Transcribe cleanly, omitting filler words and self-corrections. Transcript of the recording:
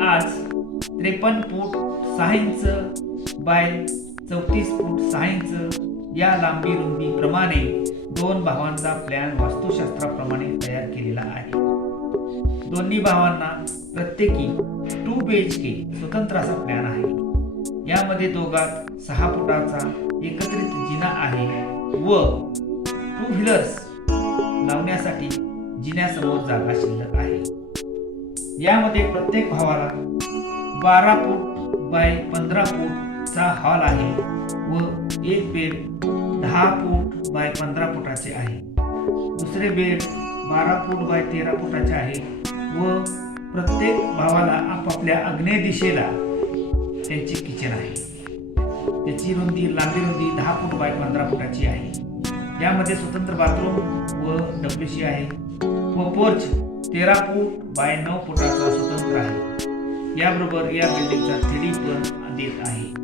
आज 53 फूट 6 inch by 34 foot 6 inch या लांबी रुंदी प्रमाणे दोन भावांचा प्लॅन वास्तुशास्त्राप्रमाणे तयार केलेला आहे. दोन्ही भावांना प्रत्येकी 2 BHK स्वतंत्र असा प्लॅन आहे. यामध्ये दोघात 6 फुटाचा एकत्रित जिना आहे व 2 व्हीलर्स लावण्यासाठी जिन्यासमोर जागा शिल्लक आहे. यामध्ये प्रत्येक भावाला 12 फूट बाय 15 फूटचा हॉल आहे व एक बेड 10 फूट बाय 15 फुटाचे आहे. दुसरे बेड 12 फूट बाय 13 फुटाचे आहे व प्रत्येक भावाला आपापल्या आग्नेय दिशेला त्यांचे किचन आहे. त्याची लांबी रुंदी 10 फूट बाय 15 फुटाची आहे. यामध्ये स्वतंत्र बाथरूम व WC आहे व पोर्च 13 फूट बाय 9 फुटाचा स्वतंत्र आहे. याबरोबर या बिल्डिंगचा 3D पण देत आहे.